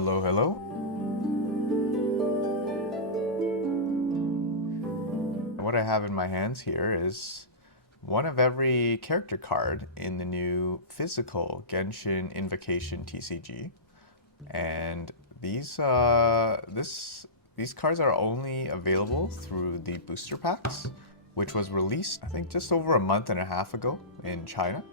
Hello, hello. What I have in my hands here is one of every character card in the new physical Genshin Invocation TCG. And these cards are only available through the booster packs, which was released I think just over a month and a half ago in China.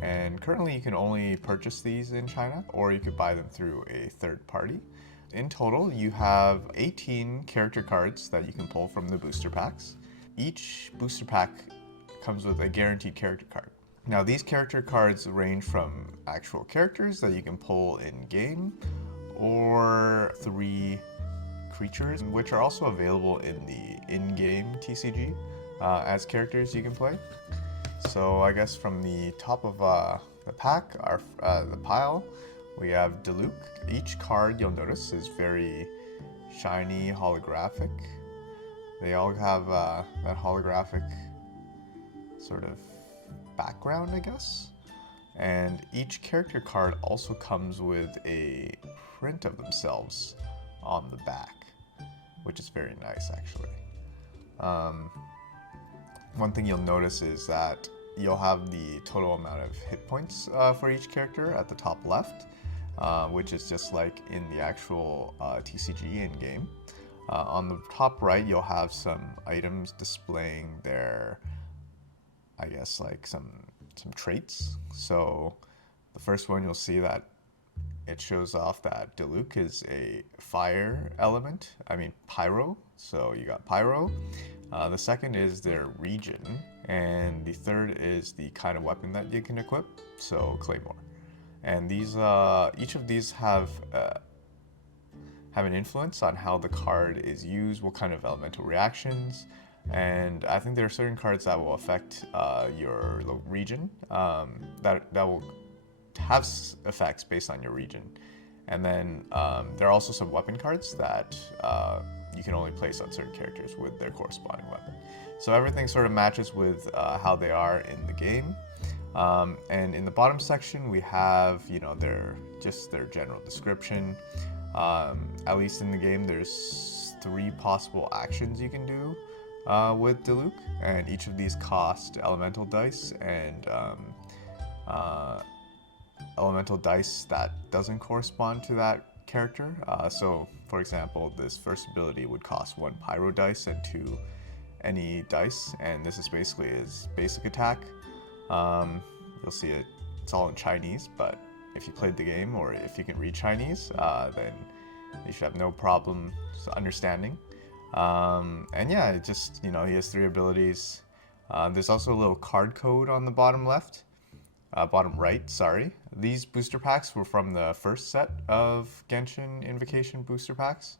And currently you can only purchase these in China, or you could buy them through a third party. In total, you have 18 character cards that you can pull from the booster packs. Each booster pack comes with a guaranteed character card. Now, these character cards range from actual characters that you can pull in-game, or 3 creatures, which are also available in the in-game TCG as characters you can play. So I guess from the top of the pack, the pile, we have Diluc. Each card, you'll notice, is very shiny, holographic. They all have that holographic sort of background, I guess. And each character card also comes with a print of themselves on the back, which is very nice, actually. One thing you'll notice is that you'll have the total amount of hit points for each character at the top left, which is just like in the actual TCG in-game. On the top right, you'll have some items displaying their, I guess, like some traits. So the first one, you'll see that it shows off that Diluc is a fire element, pyro. So you got pyro. The second is their region, and the third is the kind of weapon that you can equip, so claymore. And these, each of these have an influence on how the card is used, what kind of elemental reactions, and I think there are certain cards that will affect your region, that will have effects based on your region. And then there are also some weapon cards that you can only place on certain characters with their corresponding weapon. So everything sort of matches with how they are in the game. And in the bottom section, we have, their general description. At least in the game, there's 3 possible actions you can do with Diluc, and each of these cost elemental dice and elemental dice that doesn't correspond to that character. So for example, this first ability would cost 1 pyro dice and 2 any dice, and this is basically his basic attack. You'll see it's all in Chinese, but if you played the game, or if you can read Chinese, then you should have no problem understanding. And yeah, it just, he has 3 abilities. There's also a little card code on the bottom right, sorry. These booster packs were from the first set of Genshin Invocation booster packs,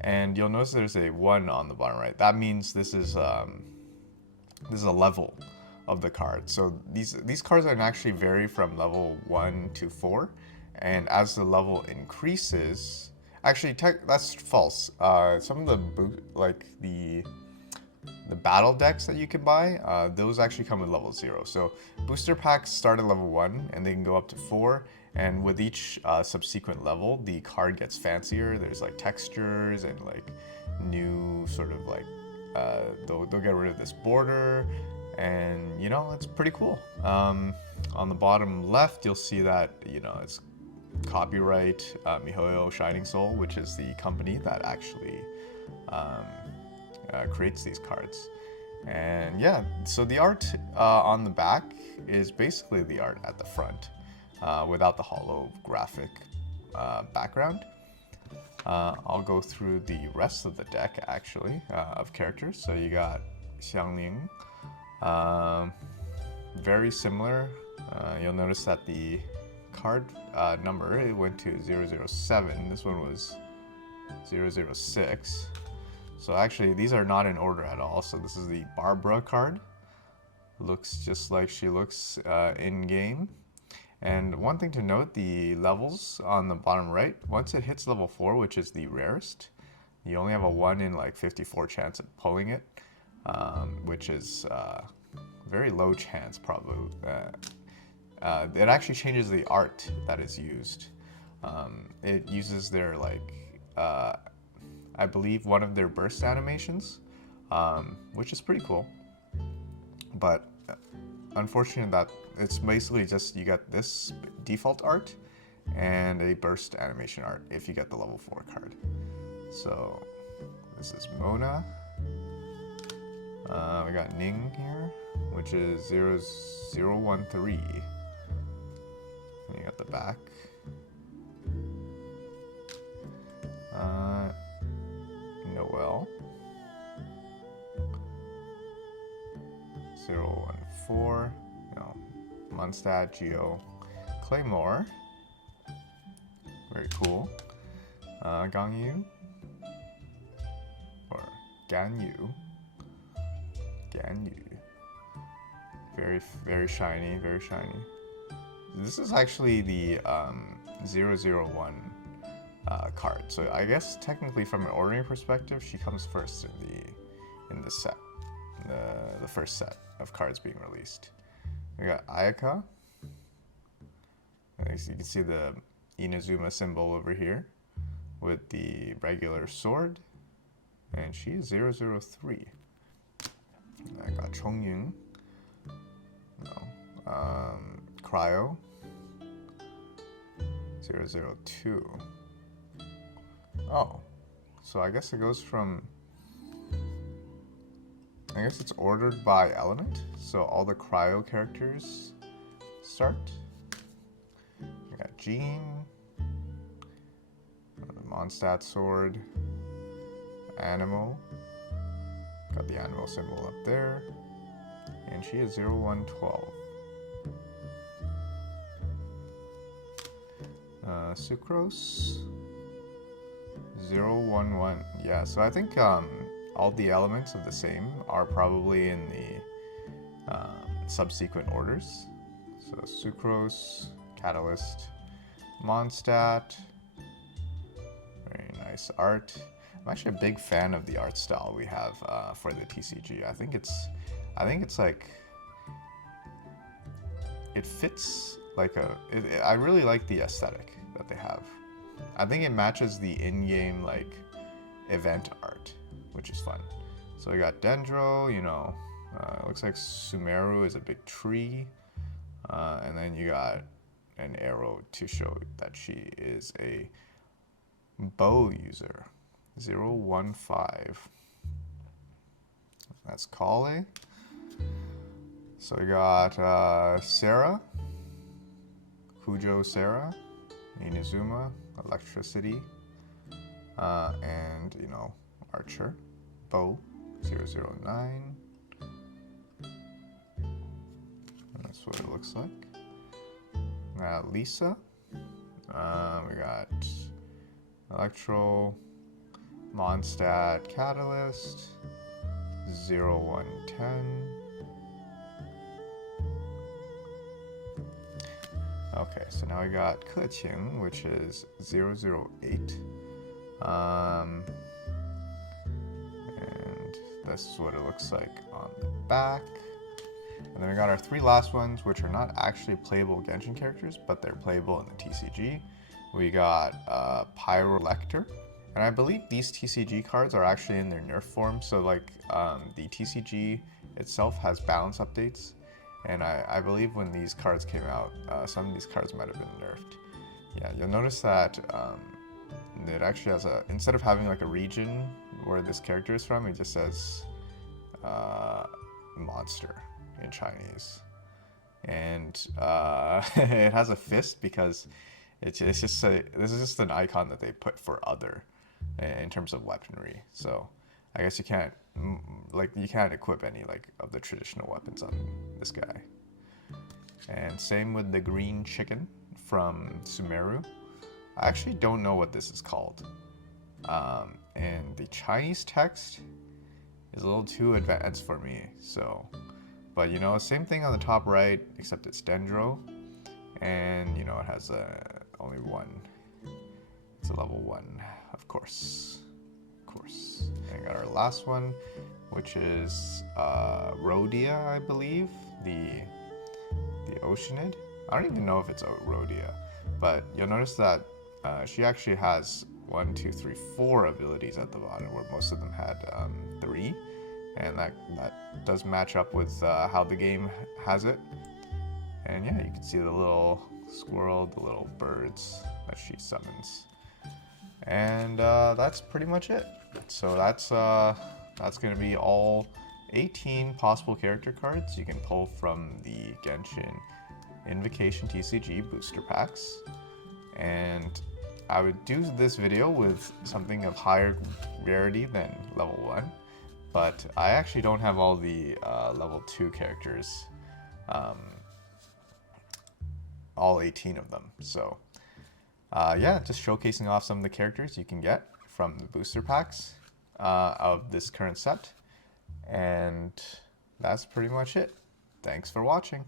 and you'll notice there's a 1 on the bottom right. That means this is a level of the card. So these cards can actually vary from level 1 to 4, and as the level increases, actually that's false. Some of the battle decks that you can buy, those actually come with level 0. So booster packs start at level 1 and they can go up to 4, and with each subsequent level, the card gets fancier. There's like textures and like new sort of like, they'll get rid of this border, and it's pretty cool. On the bottom left, you'll see that, it's copyright MiHoYo Shining Soul, which is the company that actually creates these cards. And yeah, so the art on the back is basically the art at the front, without the holographic background. I'll go through the rest of the deck, actually, of characters. So you got Xiangling, very similar. You'll notice that the card number, it went to 007. This one was 006. So actually, these are not in order at all. So this is the Barbara card. Looks just like she looks in-game. And one thing to note, the levels on the bottom right, once it hits level 4, which is the rarest, you only have a 1 in like 54 chance of pulling it, which is very low chance probably. It actually changes the art that is used. It uses their I believe one of their burst animations, which is pretty cool. But unfortunate that it's basically just you get this default art and a burst animation art if you get the level 4 card. So this is Mona. We got Ning here, which is 0013. And you got the back. Noel. 014. No. Mondstadt, Geo. Claymore. Very cool. Gangyu. Or Ganyu. Ganyu. Very shiny, very shiny. This is actually the 001 card. So I guess technically from an ordering perspective, she comes first in the set. The first set of cards being released. We got Ayaka. As you can see the Inazuma symbol over here with the regular sword. And she is 003. I got Chongyun. No. Cryo. 002. Oh. So I guess it goes from... I guess it's ordered by element. So all the Cryo characters start. We got Jean. The Mondstadt sword. Animal. Got the animal symbol up there. And she is 0112. Sucrose. 011. Yeah, so I think all the elements of the same are probably in the subsequent orders. So Sucrose, Catalyst, Mondstadt. Very nice art. I'm actually a big fan of the art style we have for the TCG. I think it's like it fits like I really like the aesthetic that they have. I think it matches the in-game like event art, which is fun. So we got Dendro, you know, it looks like Sumeru is a big tree, and then you got an arrow to show that she is a bow user. 015. That's Kale. So we got Sarah, Kujo Sarah, Inazuma, Electricity, and, you know, Archer, Bow, 009. And that's what it looks like. Lisa, we got Electro, Mondstadt Catalyst, 0110. Okay, so now we got Keqing, which is 008. And this is what it looks like on the back. And then we got our three last ones, which are not actually playable Genshin characters, but they're playable in the TCG. We got Pyrolector. And I believe these TCG cards are actually in their nerf form. So like the TCG itself has balance updates. And I believe when these cards came out, some of these cards might have been nerfed. Yeah, you'll notice that it actually has instead of having like a region where this character is from, it just says monster in Chinese. And it has a fist because this is just an icon that they put for other in terms of weaponry. So I guess you can't equip any like of the traditional weapons on this guy. And same with the green chicken from Sumeru. I actually don't know what this is called. And the Chinese text is a little too advanced for me. So, but you know, same thing on the top right, except it's Dendro, and you know it has only one. It's a level 1, of course. And we got our last one, which is Rhodia, I believe, the Oceanid. I don't even know if it's a Rhodia, but you'll notice that She actually has 1, 2, 3, 4 abilities at the bottom, where most of them had 3, and that does match up with how the game has it. And yeah, you can see the little squirrel, the little birds that she summons, and that's pretty much it. So that's going to be all 18 possible character cards you can pull from the Genshin Invocation TCG booster packs. And I would do this video with something of higher rarity than level 1, but I actually don't have all the level 2 characters, all 18 of them. So yeah, just showcasing off some of the characters you can get from the booster packs of this current set. And that's pretty much it. Thanks for watching.